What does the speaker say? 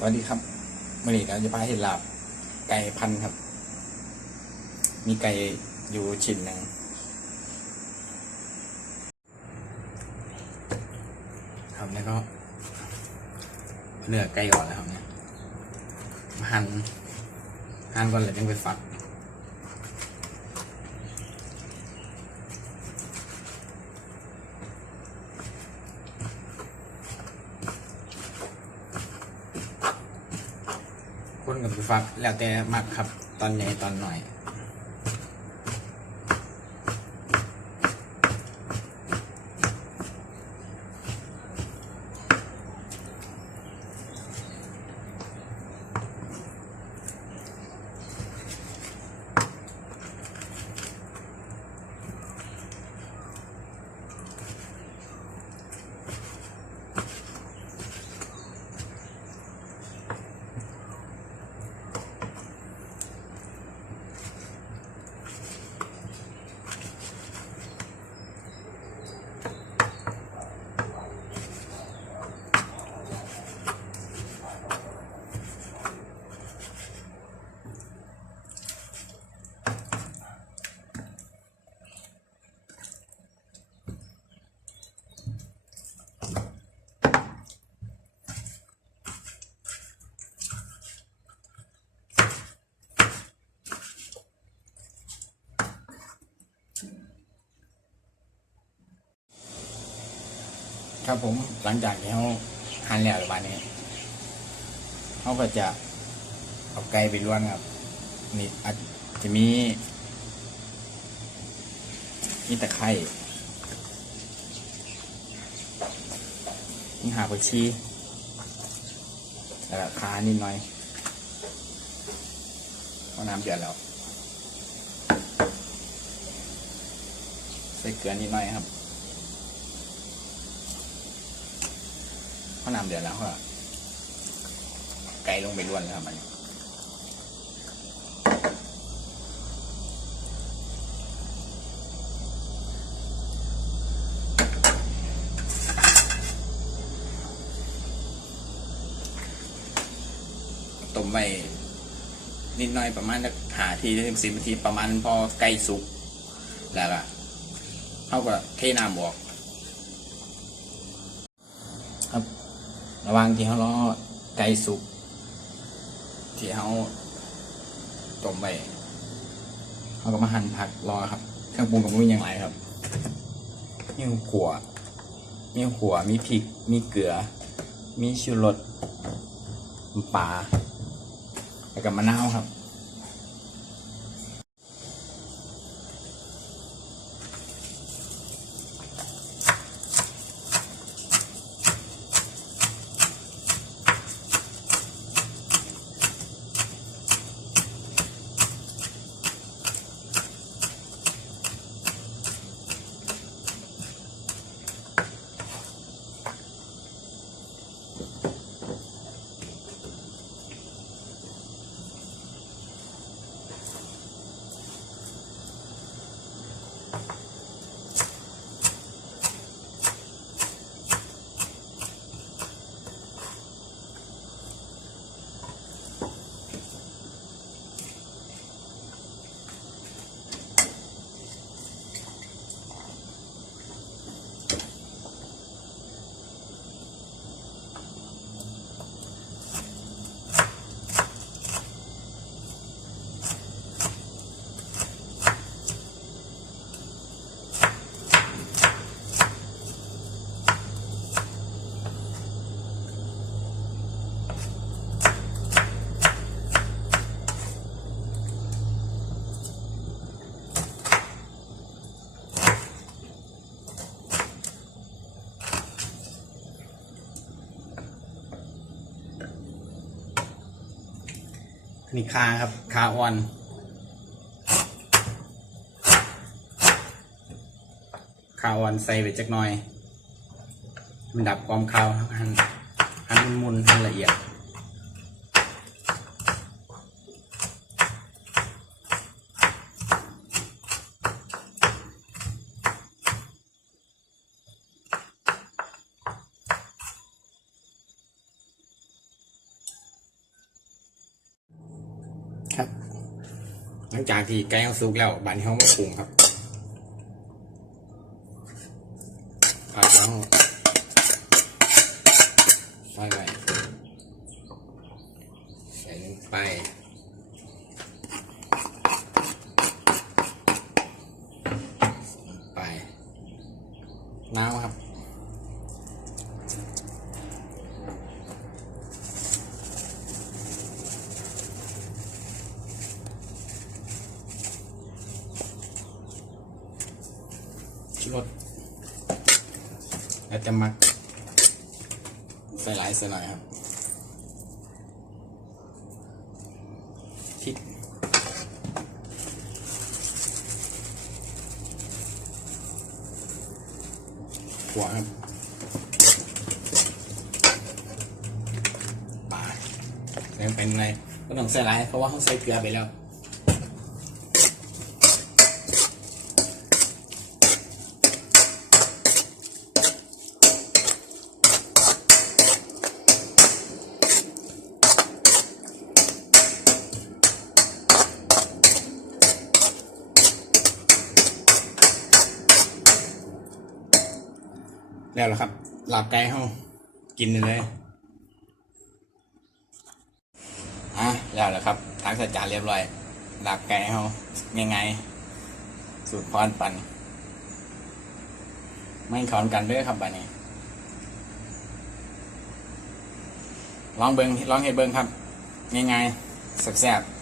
สวัสดีครับวันนี้เราจะพาเห็นลาบไก่พันครับ มีไก่อยู่ชิ้นหนึ่งครับแล้วก็เนื้อไก่ก่อนนะครับเนี่ยหั่นหั่นก่อนเลยจึงไปฝัก กับฟักแล้วแต่มักครับตอนใหญ่ตอนหน่อย ครับผมหลังจากที่เขาหั่นแล้วประมาณนี้เขาก็จะเอาไก่ไปล้วนครับ นี่อาจจะมีมีตะไคร้มีหาผักชีแล้วก็คานิดหน่อยเพราะน้ำเดือดแล้วใส่เกลือนิดหน่อยครับ พอน้ำเดือดแล้วก็ไก่ลงไปล้วนแล้วครับมันต้มไว้นิดหน่อยประมาณหาทีถึงสิบนาทีประมาณพอไก่สุกแล้วก็เขาก็เทน้ำบอก ครับ ระวังที่เขาล้อไก่สุกที่เขาต้มไปเขาก็มาหั่นผักรอครับ เครื่องปรุงกับมุ้ยยังไรครับมีขัวมีขัวมีพริก มีเกลือ มีชูรสน้ำปลาแล้วก็มะนาวครับ นี่คาครับคาอ่อน คาอ่อนใส่ไปจักหน่อย มันดับความคาวหันหันมุนหันละเอียด หลังจากที่ไก่เขาสุกแล้วบานนี้เขามาปรุงครับผักแล้วใส่ไปใส่ลงไปไปน้ำครับ รสแล้วจะมักใส่หลายใส่หน่อยครับพริกหัวครับปลาเริ่มเป็นไรก็ต้องใส่หลายเพราะว่าเขาใส่เกลือไปแล้ว แล้วล่ะครับ หลาบไก่เฮากินเลยอะแล้วล่ะครับทักใส่จานเรียบร้อยหลาบไก่เฮาง่ายๆสูตรพรปันไม่ขอนกันเด้อครับบัดนี้ ลองเบิงลองเห็ดเบิงครับ ง่ายๆแซ่บๆ